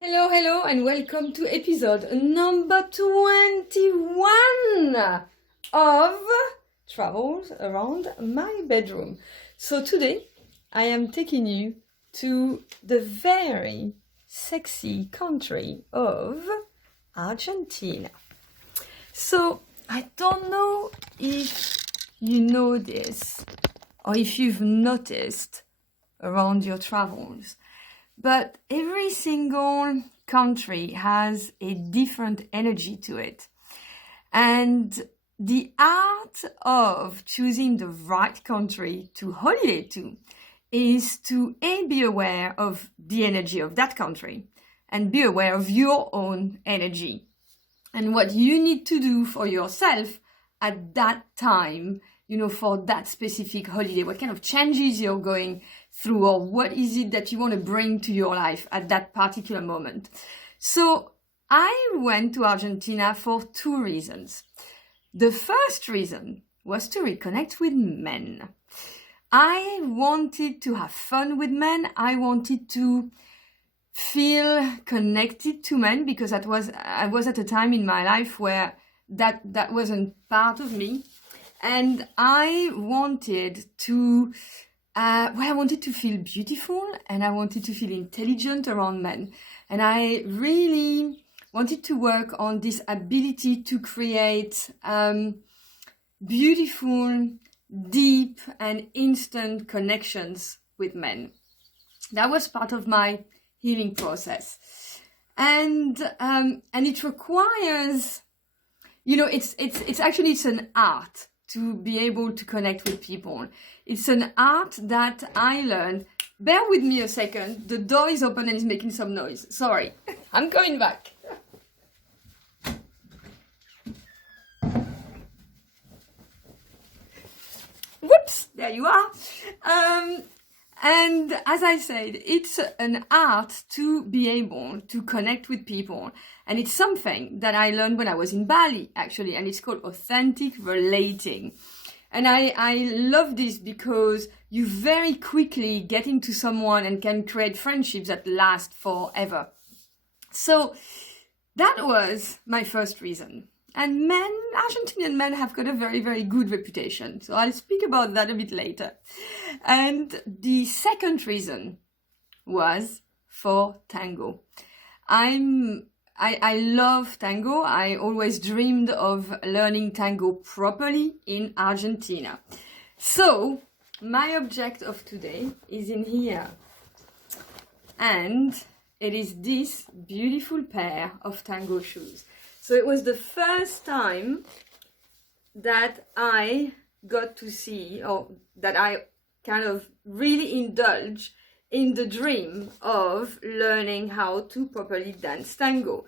Hello, hello, and welcome to episode number 21 of Travels Around My Bedroom. So today I am taking you to the very sexy country of Argentina. So I don't know if you know this or if you've noticed around your travels, but every single country has a different energy to it. And the art of choosing the right country to holiday to is to be aware of the energy of that country and be aware of your own energy and what you need to do for yourself at that time, for that specific holiday, what kind of changes you're going through, or what is it that you want to bring to your life at that particular moment. So I went to Argentina for two reasons. The first reason was to reconnect with men. I wanted to have fun with men. I wanted to feel connected to men because I was at a time in my life where that wasn't part of me. And I wanted to feel beautiful, and I wanted to feel intelligent around men. And I really wanted to work on this ability to create beautiful, deep, and instant connections with men. That was part of my healing process. And it requires, it's an art to be able to connect with people. It's an art that I learned. Bear with me a second. The door is open and is making some noise. Sorry. I'm coming back. Whoops, there you are. And as I said, it's an art to be able to connect with people. And it's something that I learned when I was in Bali, actually, and it's called authentic relating. And I love this because you very quickly get into someone and can create friendships that last forever. So that was my first reason. And Argentinian men have got a very, very good reputation. So I'll speak about that a bit later. And the second reason was for tango. I love tango. I always dreamed of learning tango properly in Argentina. So my object of today is in here. And it is this beautiful pair of tango shoes. So it was the first time that I got to see, or that I kind of really indulge in the dream of learning how to properly dance tango.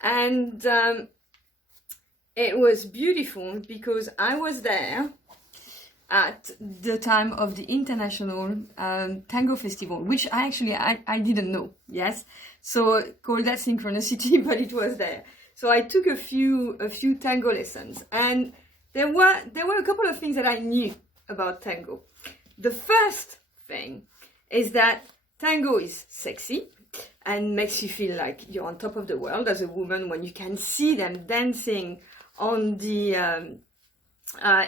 And it was beautiful because I was there at the time of the International Tango Festival, which I didn't know, yes? So call that synchronicity, but it was there. So I took a few tango lessons, and there were a couple of things that I knew about tango. The first thing is that tango is sexy and makes you feel like you're on top of the world as a woman when you can see them dancing on the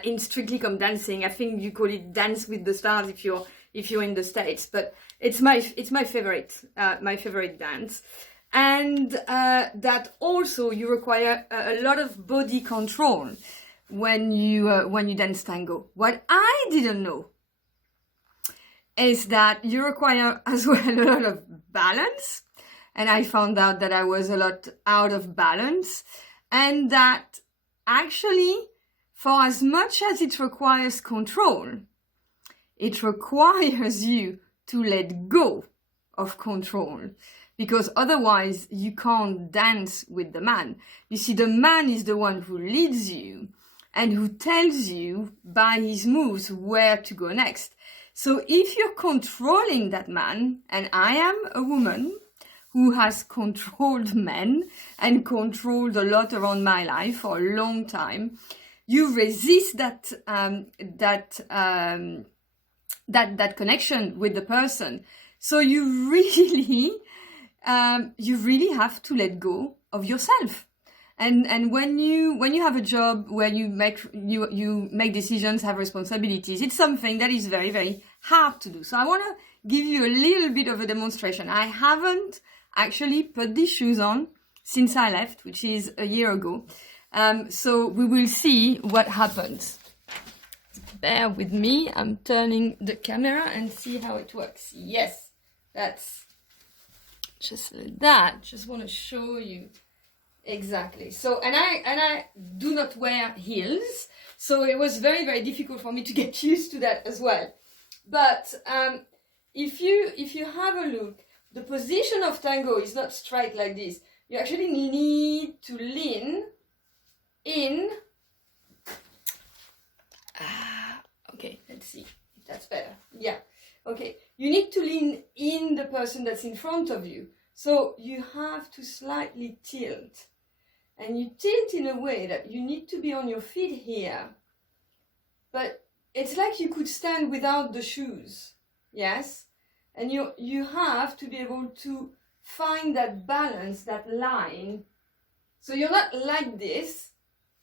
in Strictly Come Dancing. I think you call it Dance with the Stars if you're in the States, but it's my favorite dance. And that also you require a lot of body control when you dance tango. What I didn't know is that you require as well a lot of balance, and I found out that I was a lot out of balance, and that actually, for as much as it requires control, it requires you to let go of control. Because otherwise you can't dance with the man. You see, the man is the one who leads you and who tells you by his moves where to go next. So if you're controlling that man, and I am a woman who has controlled men and controlled a lot around my life for a long time, you resist that connection with the person. So you really you really have to let go of yourself. And when you have a job where you make decisions, have responsibilities, it's something that is very, very hard to do. So I want to give you a little bit of a demonstration. I haven't actually put these shoes on since I left, which is a year ago. So we will see what happens. Bear with me. I'm turning the camera and see how it works. Yes, that's just like that. Just want to show you. Exactly. So, and I do not wear heels, so it was very, very difficult for me to get used to that as well. But if you have a look, the position of tango is not straight like this. You actually need to lean in. Okay, let's see if that's better. Yeah. Okay. You need to lean in the person that's in front of you. So you have to slightly tilt. And you tilt in a way that you need to be on your feet here. But it's like you could stand without the shoes. Yes? And you have to be able to find that balance, that line. So you're not like this,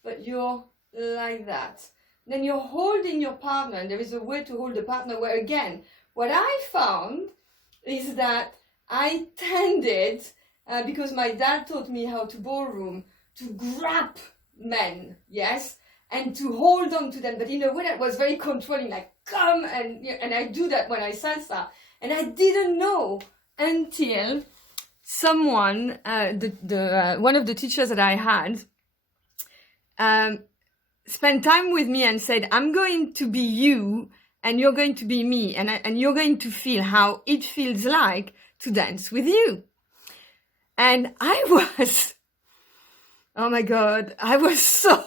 but you're like that. Then you're holding your partner, and there is a way to hold the partner where, again, what I found is that I tended, because my dad taught me how to ballroom, to grab men, yes, and to hold on to them, but in a way that was very controlling, like, come, and I do that when I salsa. And I didn't know until someone, one of the teachers that I had, spent time with me and said, I'm going to be you, and you're going to be me, and you're going to feel how it feels like to dance with you. And I was, oh my God, I was so,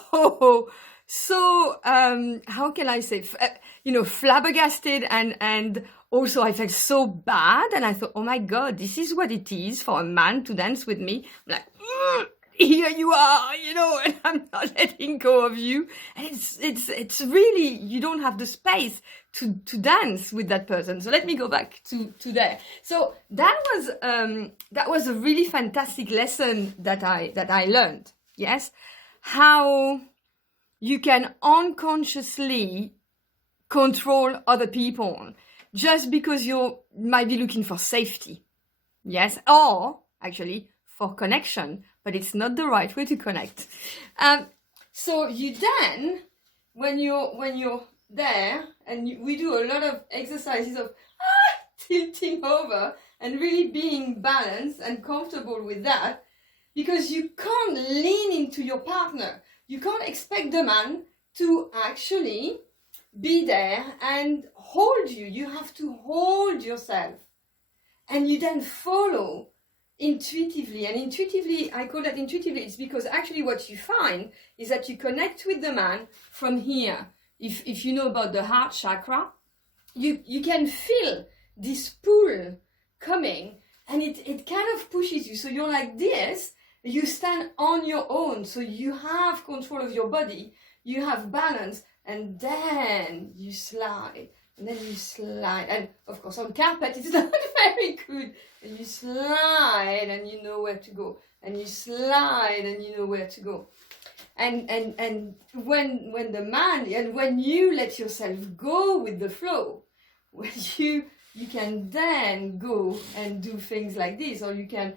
how can I say, flabbergasted, and also I felt so bad, and I thought, oh my God, this is what it is for a man to dance with me. I'm like, here you are, and I'm not letting go of you. And it's really, you don't have the space to dance with that person. So let me go back to there. So that was a really fantastic lesson that I learned. Yes, how you can unconsciously control other people just because you might be looking for safety. Yes, or actually for connection, but it's not the right way to connect. So you then, when you're there, and we do a lot of exercises of tilting over and really being balanced and comfortable with that, because you can't lean into your partner. You can't expect the man to actually be there and hold you. You have to hold yourself. And you then follow intuitively. And intuitively, I call that intuitively, it's because actually what you find is that you connect with the man from here. If you know about the heart chakra, you can feel this pull coming, and it kind of pushes you. So you're like this, you stand on your own, so you have control of your body, you have balance, and then you slide, and then you slide, and of course on carpet it's not very good, and you slide and you know where to go, and you slide and you know where to go, and when the man, and when you let yourself go with the flow, when you can then go and do things like this, or you can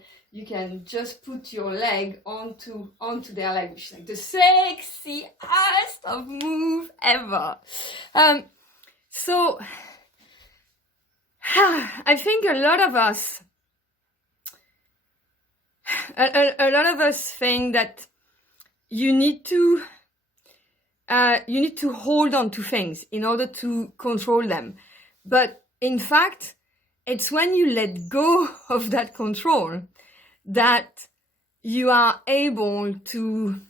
just put your leg onto their leg, which is like the sexiest of move ever. So I think a lot of us think that you need to hold on to things in order to control them, but in fact, it's when you let go of that control that you are able to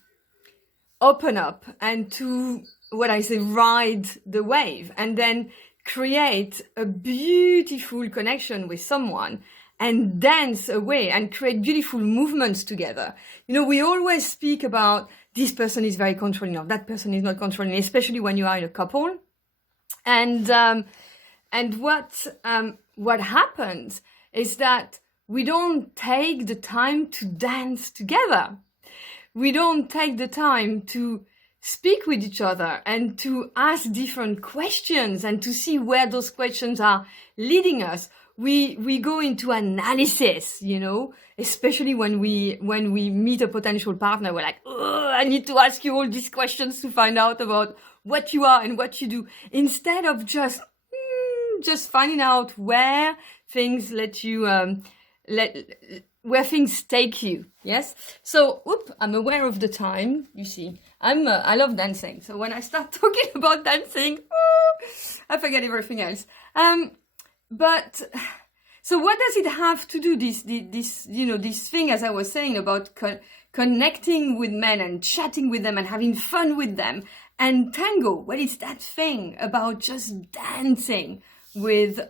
open up and to, what I say, ride the wave, and then create a beautiful connection with someone and dance away and create beautiful movements together. We always speak about this person is very controlling, or that person is not controlling, especially when you are in a couple. And what happens is that we don't take the time to dance together. We don't take the time to speak with each other and to ask different questions and to see where those questions are leading us. We go into analysis, you know, especially when we meet a potential partner. We're like, oh, I need to ask you all these questions to find out about what you are and what you do, instead of just finding out where things where things take you. Yes. So, I'm aware of the time. You see, I love dancing. So when I start talking about dancing, I forget everything else. But so what does it have to do, this thing, as I was saying, about connecting with men and chatting with them and having fun with them, and tango? Well, it's that thing about just dancing with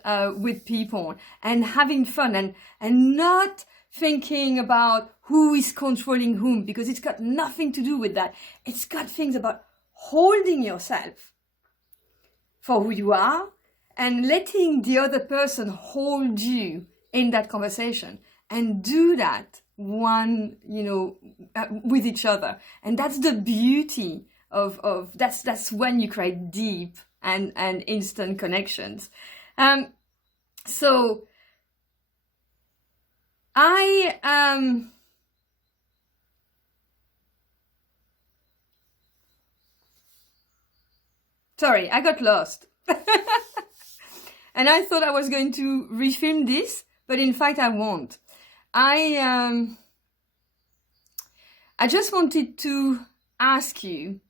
people and having fun and not thinking about who is controlling whom, because it's got nothing to do with that. It's got things about holding yourself for who you are, and letting the other person hold you in that conversation, and do that with each other. And that's the beauty of that's when you create deep and instant connections. So sorry, I got lost. And I thought I was going to refilm this, but in fact I won't. I just wanted to ask you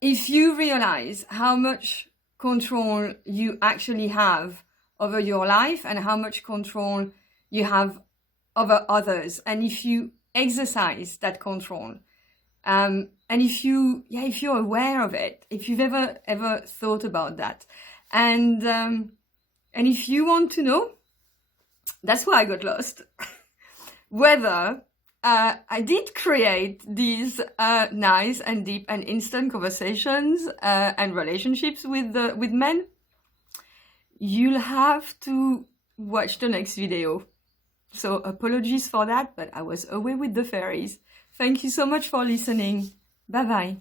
if you realize how much control you actually have over your life and how much control you have over others, and if you exercise that control. And if you're aware of it, if you've ever thought about that, and if you want to know, that's why I got lost, whether I did create these nice and deep and instant conversations and relationships with men. You'll have to watch the next video. So apologies for that, but I was away with the fairies. Thank you so much for listening. Bye bye.